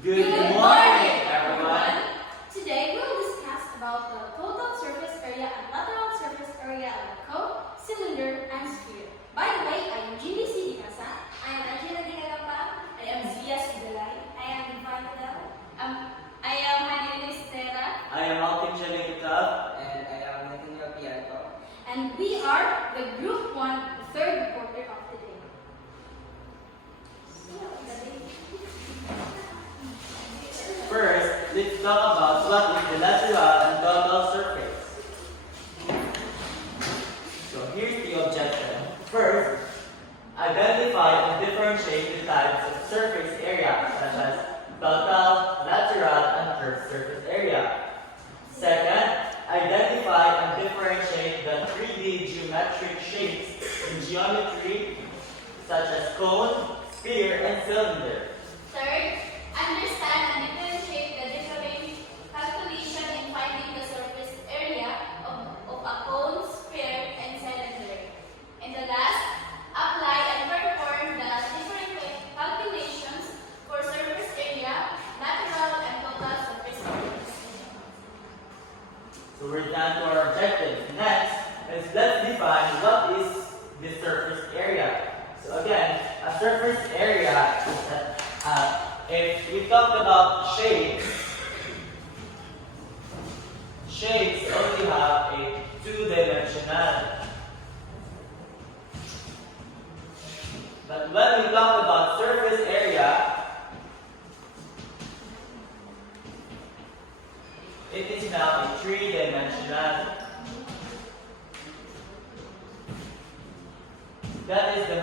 Good morning, everyone. Today we'll discuss about the total surface area and lateral surface area of a cone, cylinder, and sphere. By the way, I am Jimmy C. Dicasa. I am Angela Di Cagapa. I am Zia Sigalay. I am Divine Fidel. I am Hanina Estera. I am Alvin Chanikitab. And I am Nathaniel Pianco. And we are the Group 1, the third reporter of the day. First, let's talk about what is the lateral and total surface. So here's the objective. First, identify and differentiate the types of surface area, such as total, lateral, and curved surface area. Second, identify and differentiate the 3D geometric shapes in geometry, such as cone, sphere, and cylinder. Third, understand and differentiate the different calculation in finding the surface area of a cone, sphere, and cylinder. And the last, apply and perform the different calculations for surface area, lateral, and total surface area. So we're down to our objectives. Next, let's define what is the surface area. So again, a surface area is if we talk about shapes, shapes only have a two-dimensional. But when we talk about surface area, it is now a three-dimensional. That is the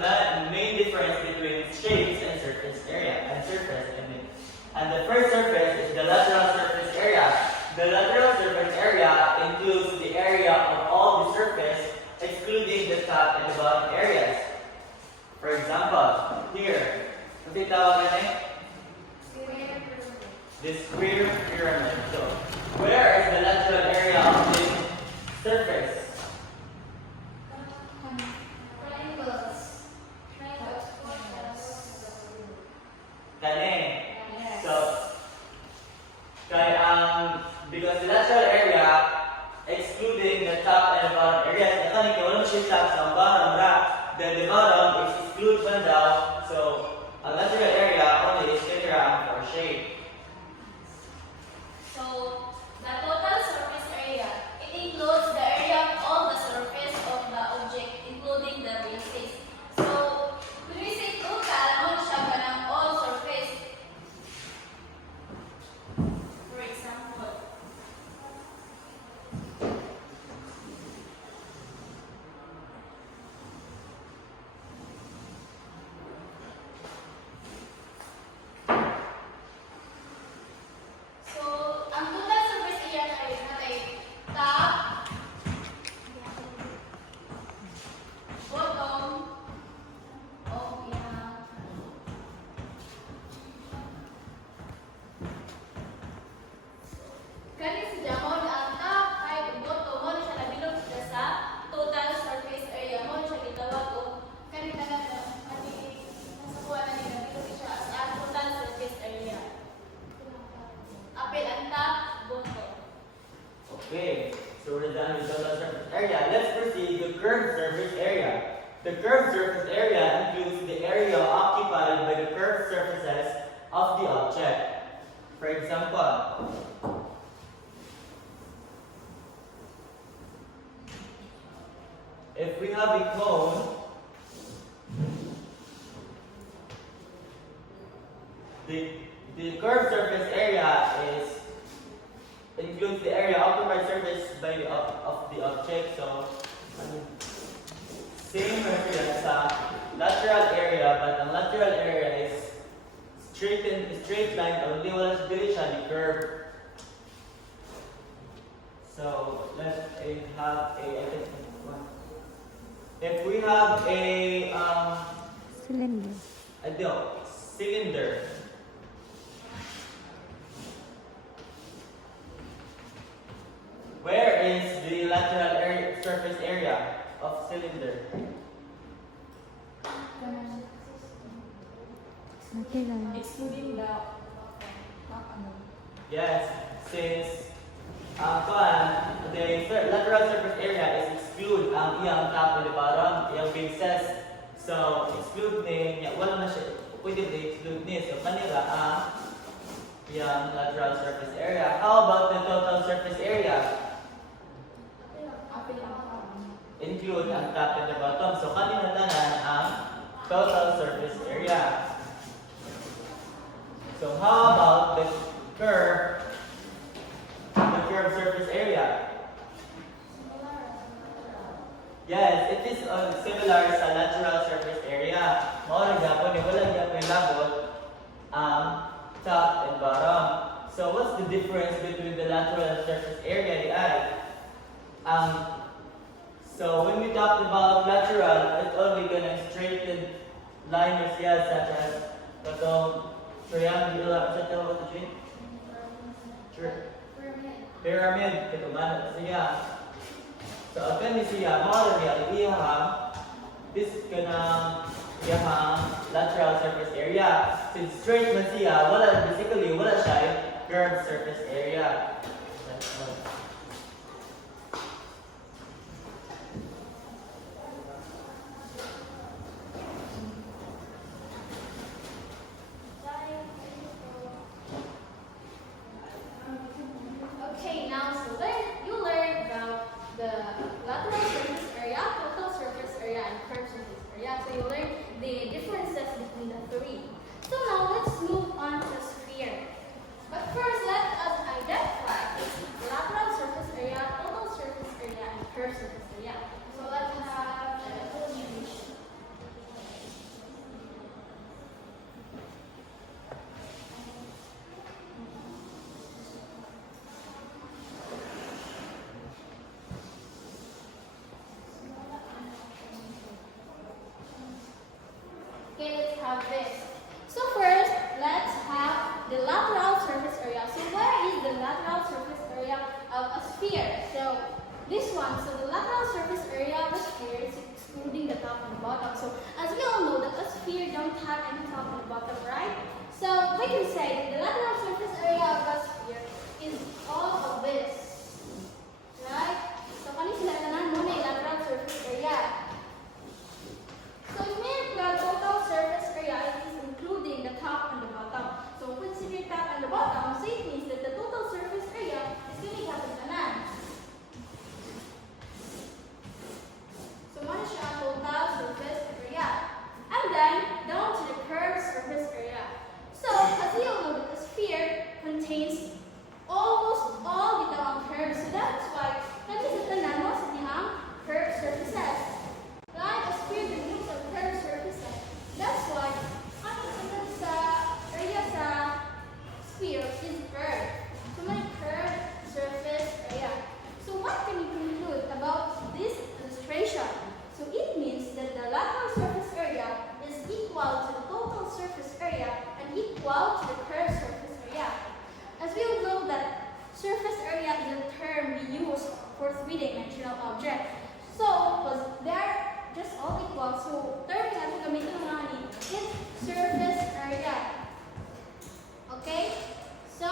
main difference between shapes and surface area and the first surface is the lateral surface area. The lateral surface area includes the area of all the surface, excluding the top and the bottom areas. For example, here, ano tawag natin? The square pyramid. So, where is the lateral area of this surface? Kani. So, because the lateral area, excluding the top and the bottom areas, kani kung walang siya top sa bottom ra, then the bottom is exclude man daw. So, ang lateral area only is considered for shade. So, the total surface area, it includes the area of all the surface of the object, including the bases. So, when we say total, mo siya ba ng all surface? For example, so, ang total surface area natin, top, bottom, kani si Jamon ang top ay bottom mo siya nabilog siya sa total surface area mo siya gitawag og kani tanan kani nasa kuha na ni nabilog siya sa total surface area. Apil ang top, bottom. Okay, so we're done with total surface area. Let's proceed to curved surface area. The curved surface area includes the area occupied by the curved surfaces of the object. For example, if we have a cone, the curved surface area includes the area occupied surface by of the object. So, same reference sa lateral area, but ang lateral area is straight line, only wala siya the curve. So, let's have a, I think, if we have a cylinder. Where is the lateral surface area of cylinder? Okay lang. Excluding the Yes, since the lateral surface area is exclude ang iyang top and the bottom, iyang bases. So, exclude ni, wala na siya, pwede ba exclude ni. So, kanila ang iyang lateral surface area. How about the total surface area? Include ang top and the bottom. So, kanila tanan ang total surface area. So, how about the curve surface area? Yes, it is similar sa lateral surface area. Mao gyapon ni wala gyapon labot ang top and bottom. So what's the difference between the lateral surface area di ay? So when we talk about lateral, it's only gonna straighten lines here such as katong triangular sa tawag ito pyramid katuman siya. So akan ni siya mao niya iyahang this kanang iyahang lateral surface area. Since straight man siya, basically wala siya curved surface area. That's all. Okay, now you learn about the lateral surface area, total surface area, and curved surface area. So you learn the differences between the three. So now let's move on to sphere. But first, let us identify the lateral surface area, total surface area, and curved surface area. So let's have the delineation. Okay, let's have this. So first, let's have the lateral surface area. So where is the lateral surface area of a sphere? So this one. So the lateral surface area of a sphere is excluding the top and the bottom. So as we all know that a sphere don't have any top and bottom, right? So we can say that the lateral surface area of a sphere is all of this, right? So kani sila tanan mo na yung lateral surface area. So it means the total surface area is including the top and the bottom. So consider top and the bottom, so it means that the total surface area is going to have the tanan. So what is your total surface area? And then down to the curved surface area. So as you all know that a sphere contains almost all the down curves. So that's why kami sa tanan mo sa dihang curved surfaces. Like a sphere that looks at curved surfaces. That's why ang sa area sa sphere is curved. So may curved surface area. So what can you conclude about this illustration? So it means that the lateral surface area is equal to the total surface area and equal to the curved surface area. As we all know that surface area is a term we use for three-dimensional objects. So, because they're just all equal, so term natin gamitin naman is surface area. Okay? So,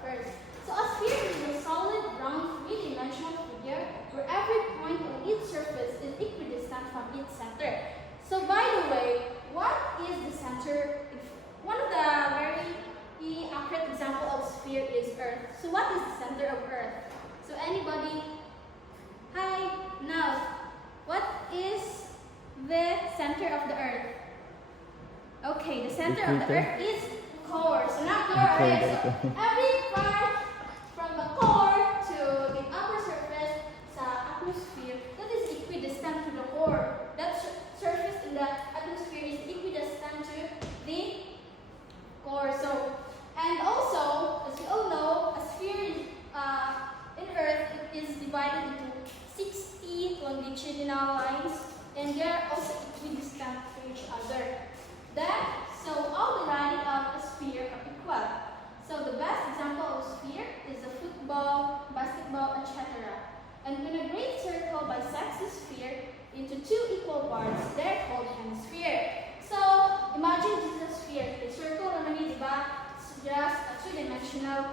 first. So, a sphere is a solid, round, three-dimensional figure where every point on its surface is equidistant from its center. So, by the way, what is the center? One of the very accurate example of sphere is Earth. So, what is the center of Earth? So, anybody? Hi. Now, what is the center of the Earth? Okay, the center of the Earth is core. So not core, okay. So every part from the core to the upper surface sa atmosphere that is equidistant to the core. That surface in the atmosphere is equidistant to the core. So and also, as you all know, a sphere in Earth is divided into 60 longitudinal lines, and they are also equidistant to each other. Then, so all the lines of a sphere are equal. So the best example of sphere is a football, basketball, etc. And when a great circle bisects the sphere into two equal parts, they're called hemisphere. So imagine this is a sphere. The circle naman is diba? It's just a two-dimensional three-dimensional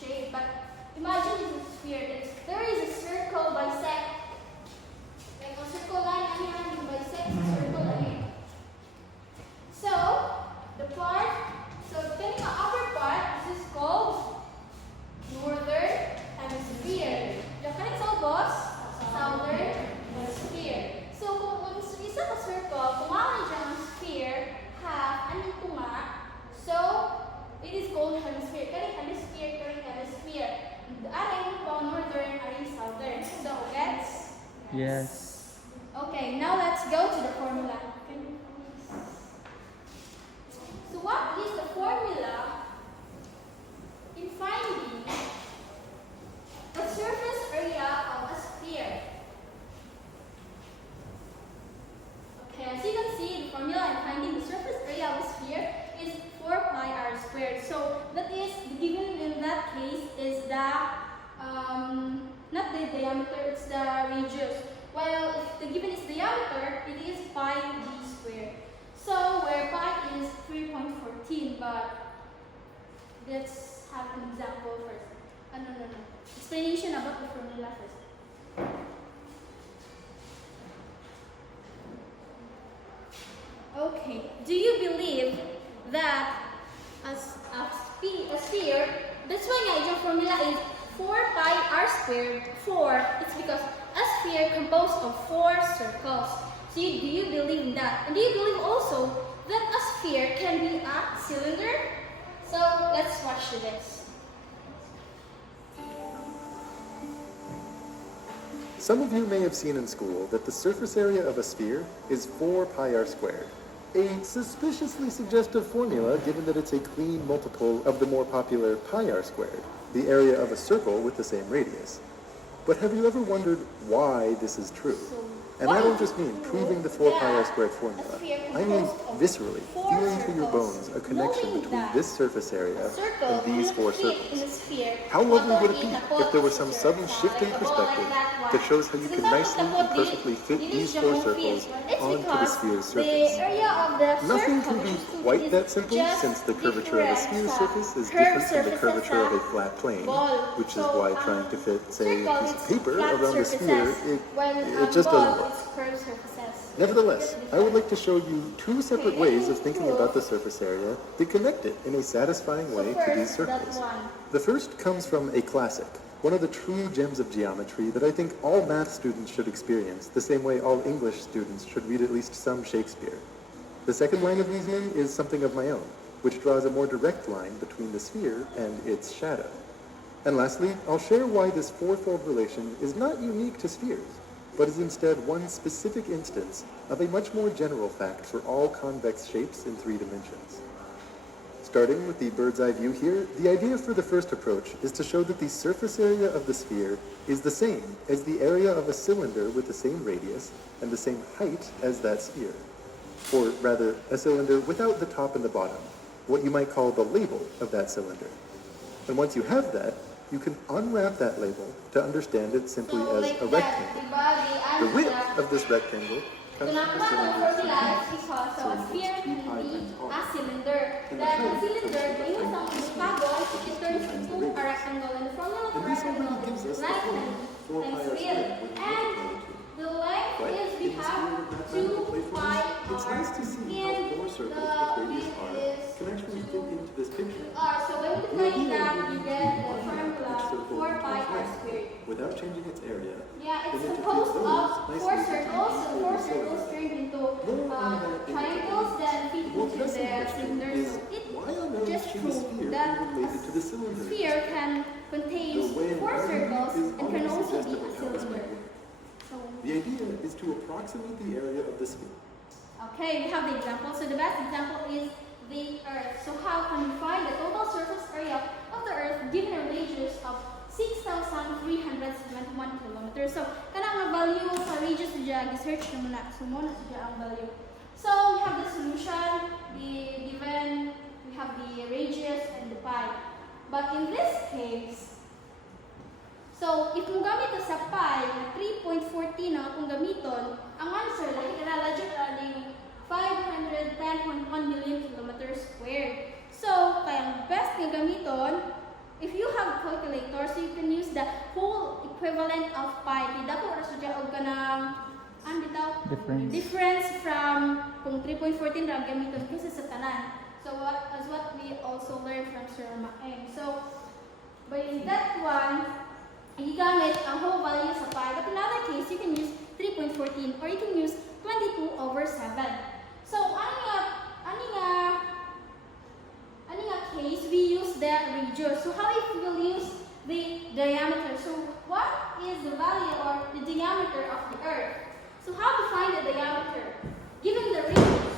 shape. But imagine it's a sphere. There is a circle bisect. Like a circle line, and you bisect the circle line. So, depending on upper part, this is called northern hemisphere. Yung kanin sa ubos, southern hemisphere. So, kung isa ka circle, kung ano dyan ang sphere, half, ano ito nga, so, it is called hemisphere. Kanin hemisphere. Aray po northern, aray southern. So, gets? Yes. Okay, now let's go to the formula. So what is the formula in finding the surface area of a sphere? Okay, as you can see, the formula in finding the surface area of a sphere is 4 pi r squared. So that is, given in that case is the, not the diameter, it's the radius. While if the given is diameter, it is pi d squared. So where pi is 3.14, but let's have an example first. No. Explanation about the formula first. Okay, do you believe that a sphere, that's why yung formula is 4 pi r squared. 4, it's because a sphere composed of 4 circles. So do you believe in that? And do you believe also that a sphere can be a cylinder? So let's watch this. Some of you may have seen in school that the surface area of a sphere is 4 pi r squared. A suspiciously suggestive formula given that it's a clean multiple of the more popular pi r squared, the area of a circle with the same radius. But have you ever wondered why this is true? And I don't just mean proving the 4 pi r squared formula. I mean viscerally, feeling through your bones a connection between this surface area and these 4 circles. How lovely would it be if there was some sudden shift in perspective that shows how you can nicely and perfectly fit these 4 circles onto the sphere's surface? Nothing can be quite that simple, since the curvature of a sphere's surface is different from the curvature of a flat plane, which is why trying to fit, say, a piece of paper around a sphere, it just doesn't work. Nevertheless, I would like to show you 2 separate ways of thinking about the surface area that connect it in a satisfying way to these circles. The first comes from a classic, one of the true gems of geometry that I think all math students should experience, the same way all English students should read at least some Shakespeare. The second line of reasoning is something of my own, which draws a more direct line between the sphere and its shadow. And lastly, I'll share why this fourfold relation is not unique to spheres, but is instead one specific instance of a much more general fact for all convex shapes in 3 dimensions. Starting with the bird's eye view here, the idea for the first approach is to show that the surface area of the sphere is the same as the area of a cylinder with the same radius and the same height as that sphere. Or rather, a cylinder without the top and the bottom, what you might call the label of that cylinder. And once you have that, you can unwrap that label to understand it simply as a rectangle. The width of this rectangle comes from the cylinder's Because a sphere can be a cylinder. Then a cylinder, when you sound pagod, it turns into a rectangle. And the formula for rectangle is length times width. And the length is we have 2 pi r. It's nice to see how 4 circles with radius r can actually fit into this picture. So when we define that, we get the formula 4 pi r squared. Without changing its area. Yeah, it's composed of 4 circles, so 4 circles turned into triangles that fit into the cylinder. So it just proves that Related to the cylinder. a sphere can contain 4 circles and can also be a cylinder. So, The idea is to approximate the area of the sphere. okay, we have the example. So the best example is the Earth. So how can we find the total surface area of the Earth given a radius of 6,371 kilometers? So, kanang value sa radius dyan, search naman na. So, muna dyan ang value. So, we have the solution, we have the radius and the pi. But in this case, so, if mo gamit sa pi na 3.14 ang atong gamiton, ang answer lahi kanala dyan aling 510.1 million kilometers squared. So, kaya ang best nga gamiton if you have calculator, so you can use the whole equivalent of pi. Di dapat oras dyan og kanang difference from kung 3.14 ra ang gamiton kasi sa tanan. So what we also learned from Sir Maeng. So by that one, gigamit ang whole value sa pi. But in another case, you can use 3.14 or you can use 22 over 7. So ani nga case, we use the radius. So how if we will use the diameter? So what is the value or the diameter of the earth? So how to find the diameter given the radius?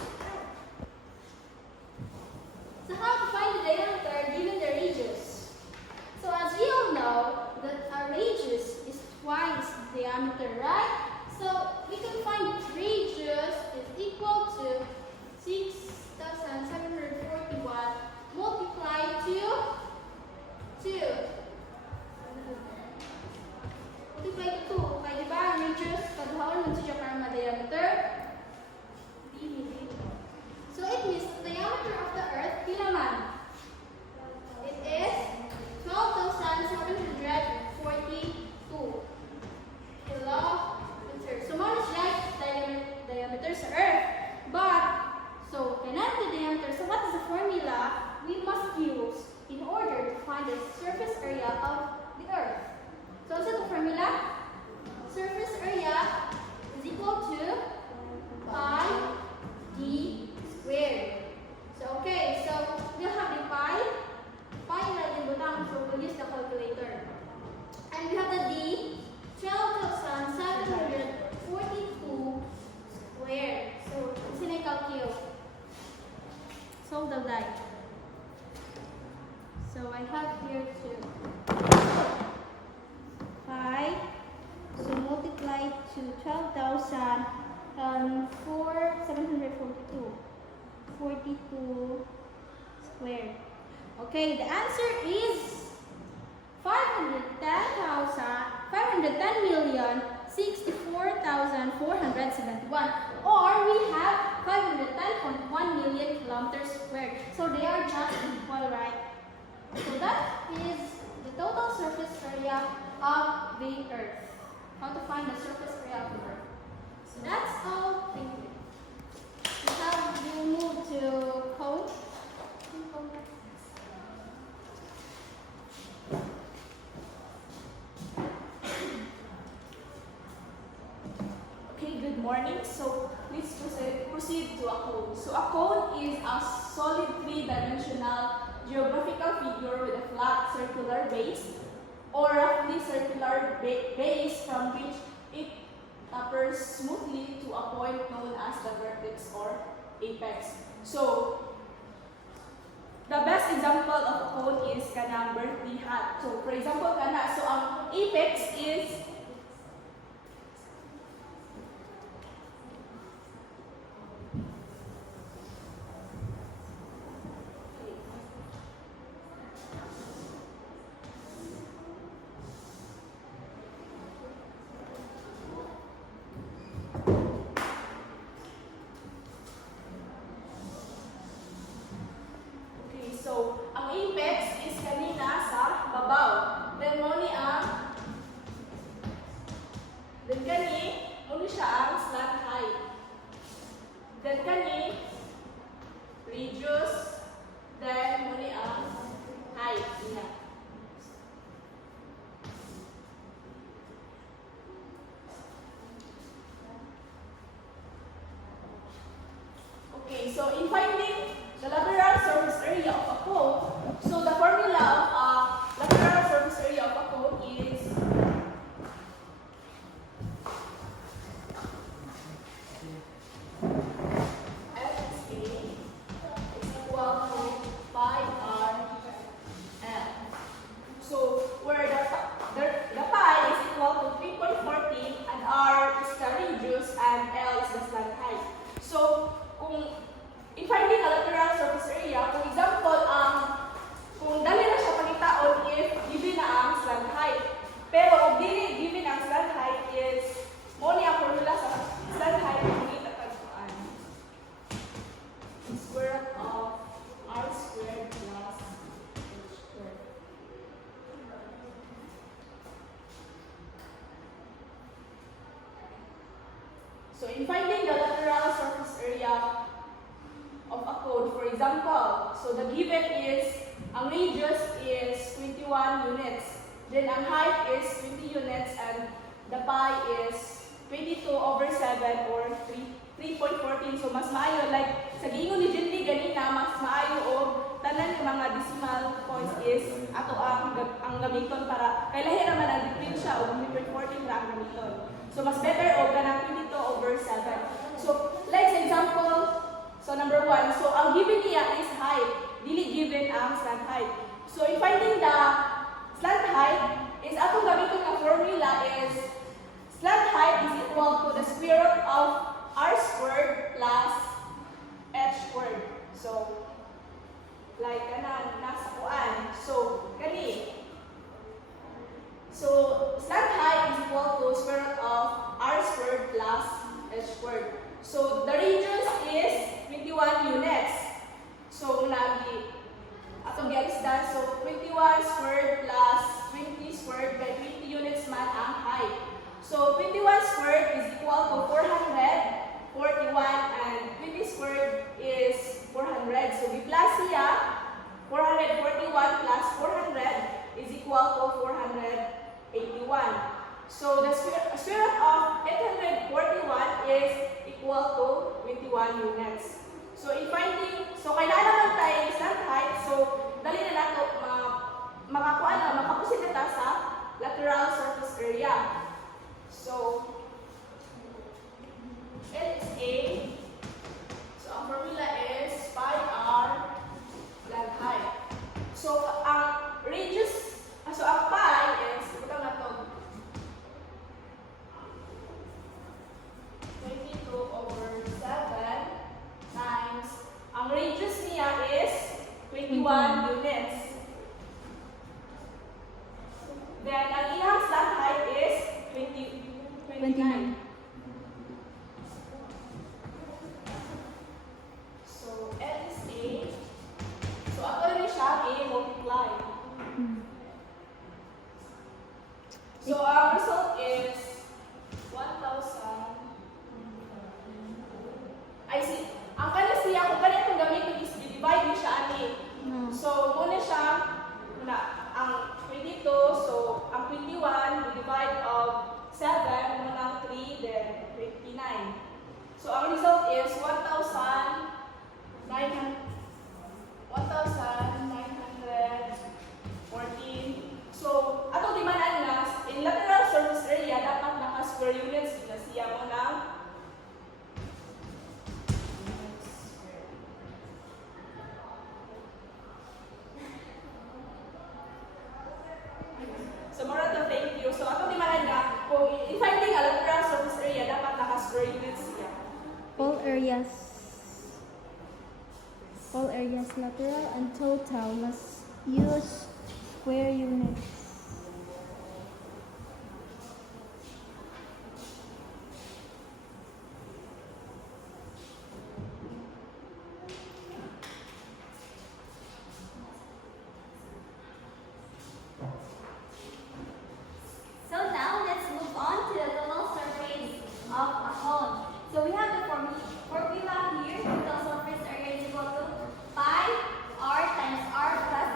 So how to find the diameter given the radius? So as we all know that our radius is twice the diameter, right? So we can find radius is equal to 6,741 multiplied to 2. Multiply to 2. Okay, diba? Radius, paghaon mo siya para ma-diameter. So it means the diameter of the earth, pila man? It is 12,742 kilometers. So more is like diameter sa earth. But, so cannot the diameter. So what is the formula we must use in order to find the surface area of the earth? So what's the formula? Surface area is equal to pi d squared. So okay, so we'll have the pi na din butang, so we'll use the calculator. And we have the d, 12,742 squared. So it's in a calculate. Solve the line. So I have here 5. So multiply to 12,742. 42 squared. Okay, the answer is 510,64,471, or we have 510.1 million kilometers squared. So they are just equal, right? So that is the total surface area of the earth. How to find the surface area of the earth. So that's all. Thank you. Now we move to code. Okay, good morning. So let's proceed to a cone. So a cone is a solid three-dimensional geographical figure with a flat circular base or roughly circular base from which it tapers smoothly to a point known as the vertex or apex. So the best example of a cone is kanang birthday hat. So for example kana, so ang apex is so, ang apex is kanina sa babaw. Then, muni ang muni siya ang slant height. Then, kani, radius. Then, muni ang height niya. Okay, so in finding the lateral surface area of a cone, so the formula of a lateral surface area of a cone is FSA is equal to pi r L. So where the pi is equal to 3.14 and r is the radius and L is the slant height. So kung in in finding the lateral surface area of a cone, for example, so the given is, ang radius is 21 units. Then ang height is 20 units and the pi is 22/7 or 3.14. So mas maayo, like sa giingon ni Jindy ganina, mas maayo o tanan ng mga decimal points is ato ang gamiton para kay lahi naman ang diferensya o 3.14 ra ang gamiton. So mas better o kanang 22/7. So like sa example, so number 1, so ang given niya is height, dili given ang slant height. So in finding the slant height is atong gamiton nga formula is slant height is equal to the square root of r squared plus h squared. So like kanan nasa kuan. So kani. So slant height is equal to square root of r squared plus h squared. So the radius is 21 units. So nagi atong gialisdan, so 21 squared plus 20 squared by 20 units man ang height. So 21 squared is equal to 400, 41 and 20 squared is 400. So bi-plus siya, 441 plus 400 is equal to 481. So the square root of 841 is equal to 21 units. So in finding, so kailangan naman tayo slant height, so dali na nato makakuha na, makapusin na sa lateral surface area. So L is A, so ang formula is pi r slant height. So ang radius, so ang pi is, butang na to, 22/7 times, ang radius niya is 21 units. Then, ang iyang slant height is 29. So, L is A. So, ato rin siya A multiply. So, ang result is 1,000. I see. Ang kanas niya, kung kanya itong gamitin is divide niya siya ani. So, muna siya, ang 22, so ang 21, divide of 7, muna ang 3, then 29. So, ang result is 1,914. So, atong dimanan nga, in lateral surface area, dapat naka-square units na siya mo ng so, more to thank you. So, atong dimanan nga, kung i-finding a lateral surface area, dapat naka-square units siya. All areas lateral and total must use square units. So now let's move on to the total surface of a cone. So we have the formula here. Total surface area is equal to pi r times r plus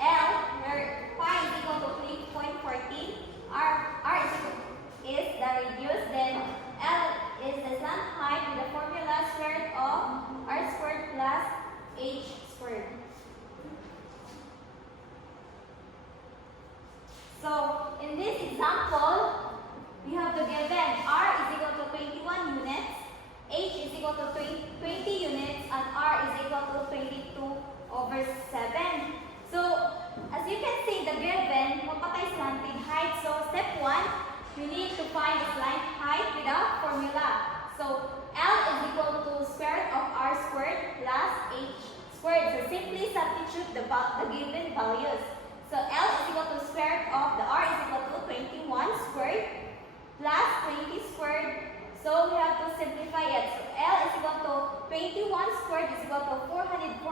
l, where pi is equal to 3.14. R is the radius, then l is the slant height with the formula square root of r squared plus h squared. So, in this example, we have the given r is equal to 21 units, h is equal to 20 units, and r is equal to 22/7. So, as you can see, the given, mapatay slanted height. So, step 1, we need to find the slant height with a formula. So, L is equal to square root of r squared plus h squared. So, simply substitute the given values. So L is equal to square root of the r is equal to 21 squared plus 20 squared. So we have to simplify it. So L is equal to 21 squared is equal to 441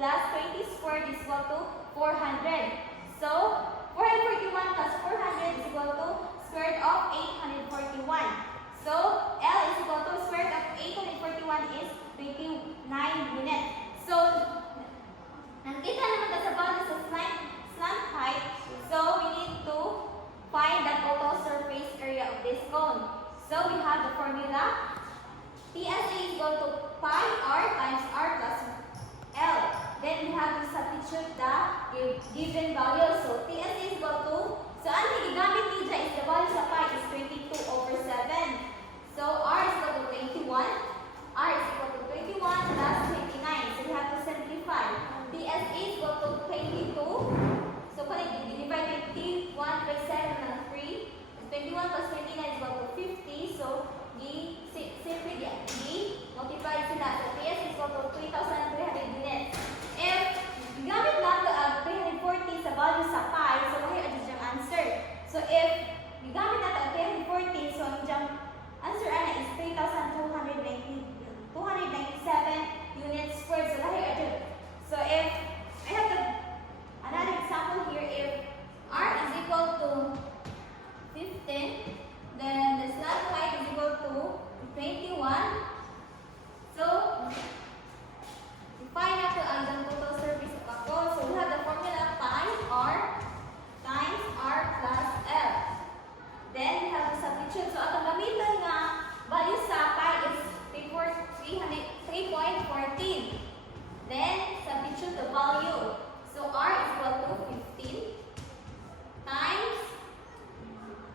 plus 20 squared is equal to 400. So 441 plus 400 is equal to square root of 841. So L is equal given value. So TS is equal to, so ang gigamit ni dyan is the value sa pi is 22/7. So R is equal to 21. R is equal to 21 plus 29. So we have to simplify. TS is equal to 22. So kung i-divide 21 by 7 ng 3, 21 plus 29 is equal to 50. So simply multiply sila. So TS is equal to 3,300 units. If gamit nato ang 340 sa value sa pi, so mahir adjust yung answer. So if gamit nato ang 340, so ang answer ana is 297 units squared. So lahir adjust. So if I have another example here, if R is equal to 15, then the slab height is equal to 21. So find out ang total surface of a cone. So we have the formula pi R times R plus L. Then we have the substitute. So atong gamiton nga value sa pi is 3.14. Then substitute the value. So R is equal to 15 times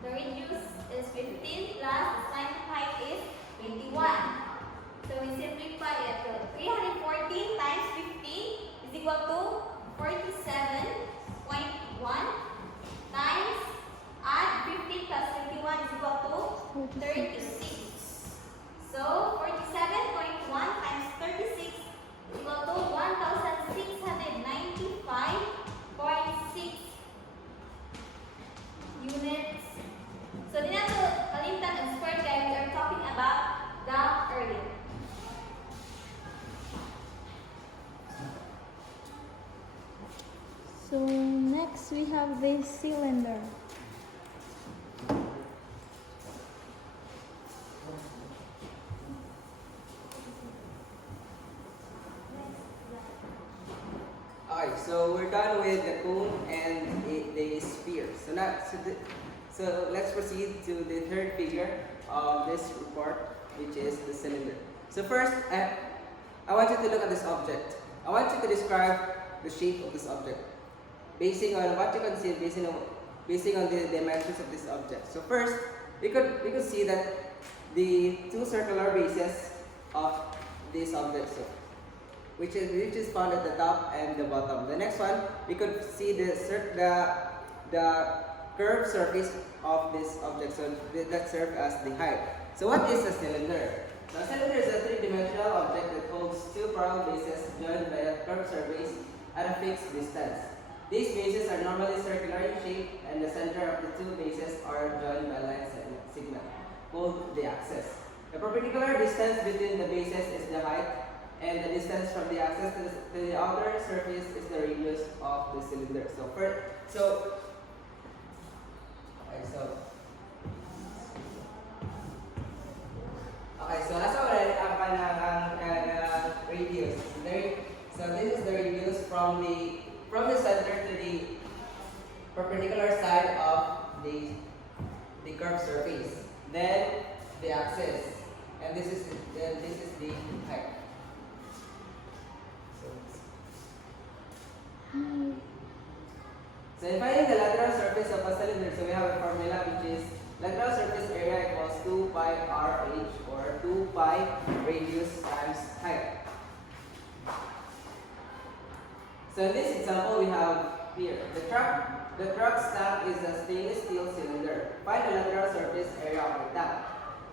the radius is 15 plus the sine height is 21. So we simplify it to 314 times 15 is equal to 47.1 times add 15 plus 21 is equal to 36. So 47.1 times 36 is equal to 1,695.6 units. So di na to kalimtan ang square kaya we are talking about the area. So next we have the cylinder. Okay, so we're done with the cone and the sphere. So let's proceed to the third figure of this report, which is the cylinder. So first, I want you to look at this object. I want you to describe the shape of this object, basing on what you can see, basing on the dimensions of this object. So first, we could see that the two circular bases of this object, so which is found at the top and the bottom. The next one, we could see the curved surface of this object, so that serves as the height. So what is a cylinder? So a cylinder is a three-dimensional object that holds two parallel bases joined by a curved surface at a fixed distance. These bases are normally circular in shape, and the center of the two bases are joined by a line segment, called the axis. The perpendicular distance between the bases is the height, and the distance from the axis to the outer surface is the radius of the cylinder. So nasa ulit ang radius. So this is the radius from the center to the perpendicular side of the curved surface. Then the axis, and this is the height. So in finding the lateral surface of a cylinder, so we have a formula which is lateral surface area equals 2 pi RH, or 2 pi radius times height. So in this example, we have here the truck tank is a stainless steel cylinder. Find the lateral surface area of the tank.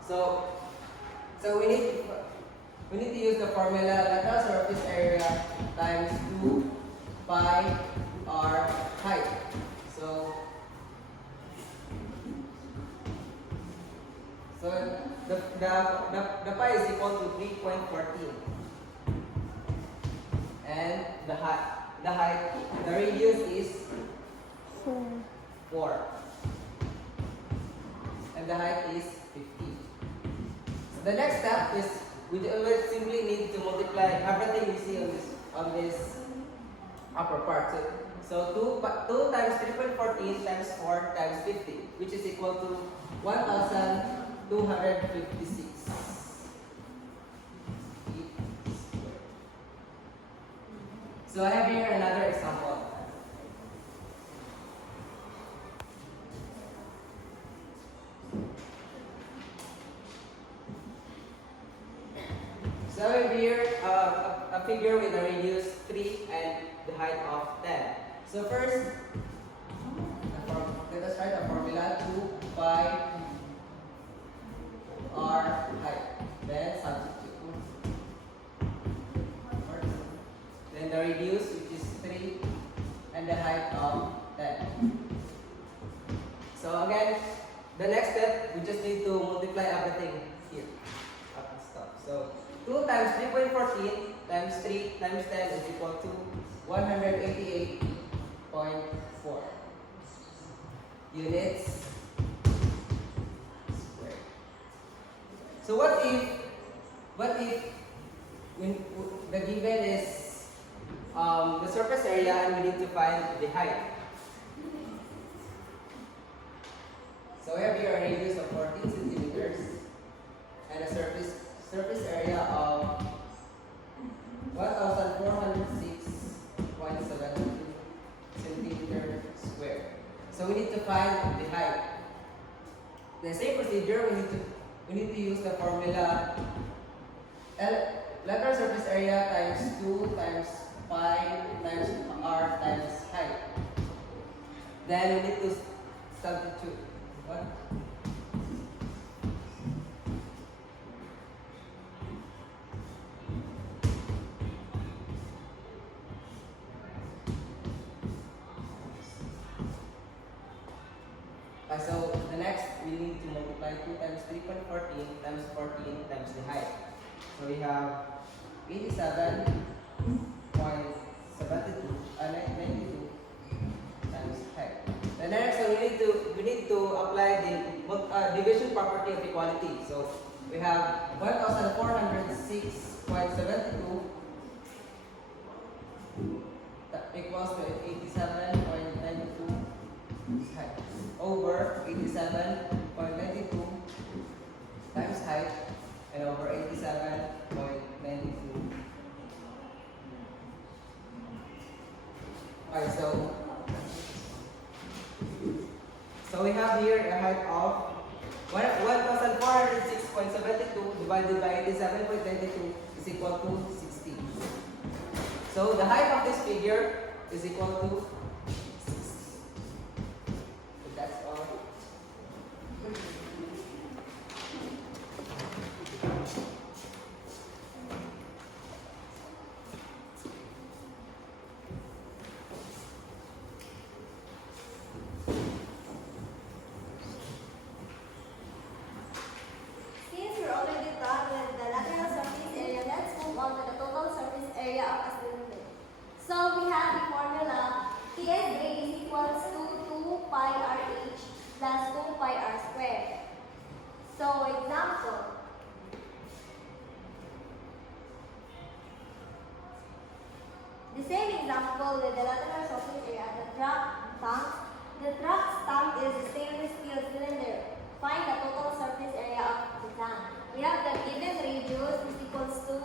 So we need to use the formula lateral surface area times 2 pi r height. So the pi is equal to 3.14, and the radius is 4, and the height is 50. So the next step is we will simply need to multiply everything we see on this upper part. So 2 times 3.14 times 4 times 50, which is equal to 1,256. So I have here another example. figure with a radius 3 and the height of 10. So first, let us write a formula 2 pi r height. Then substitute. Then the radius, which is 3, and the height of 10. So again, the next step, we just need to multiply everything here. Up and stop. So 2 times 3.14 times 3 times 10 is equal to 188.4 units squared. So what if when the given is the surface area and we need to find the height? So we have here a radius of 14 centimeters and a surface area of 1,406.72 centimeters squared. So we need to find the height. The same procedure, we need to use the formula letter surface area times 2 times pi times r times height. Then we need to substitute. What? So the next, we need to multiply 2 times 3.14 times 14 times the height. So we have 92 times height. The next, so we need to apply the division property of equality. So we have 1,406.72 equals to 87.92 height over 87.92 times height and over 87.92. Alright, so we have here a height of 1,406.72 divided by 87.92 is equal to 60. So the height of this figure is equal to 60. So that's all. Since we're already done with the lateral surface area, let's move on to the total surface area of a cylinder. So we have the formula TSA is equals to 2 pi RH plus 2 pi r squared. So example, the same example with the lateral surface area at the truck tank. The truck's tank is a stainless steel cylinder. Find the total surface area of the tank. We have the given radius is equals to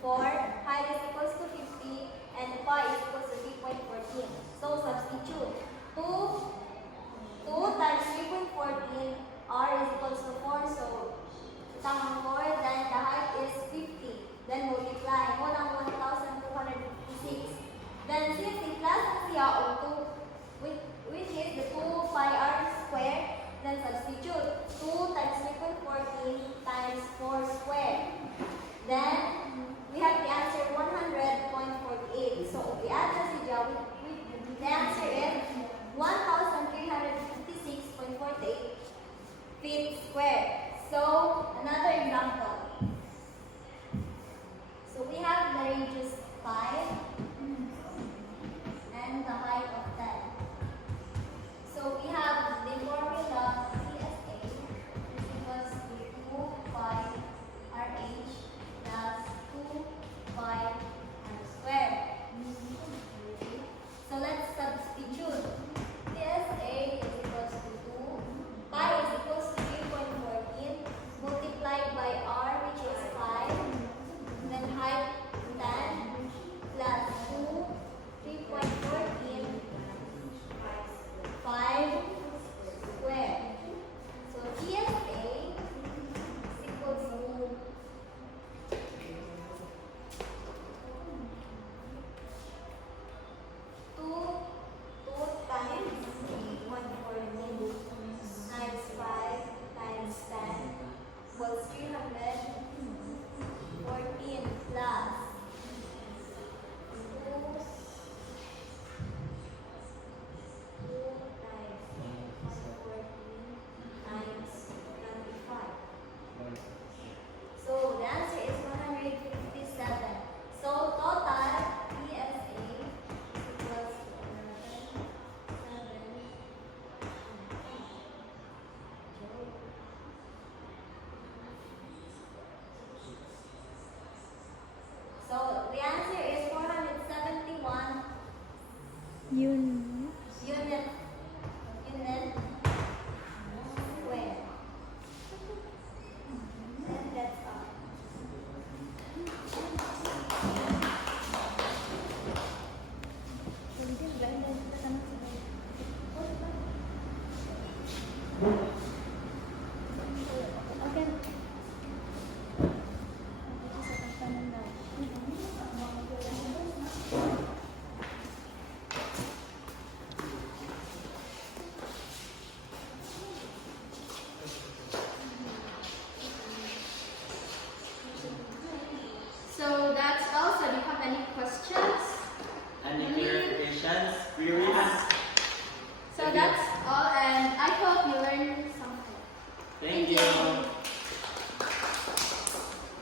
4, height is equals to 50, and pi is equals to 3.14. So substitute 2 times 3.14, r is equals to 4, so tamang 4, then the height is 50. Then multiply, unang 1,256. Then since i-plus ang siya o 2 Okay. So that's all. So do you have any questions? Any clarifications, queries? So that's all, and I hope you learned something. Thank you.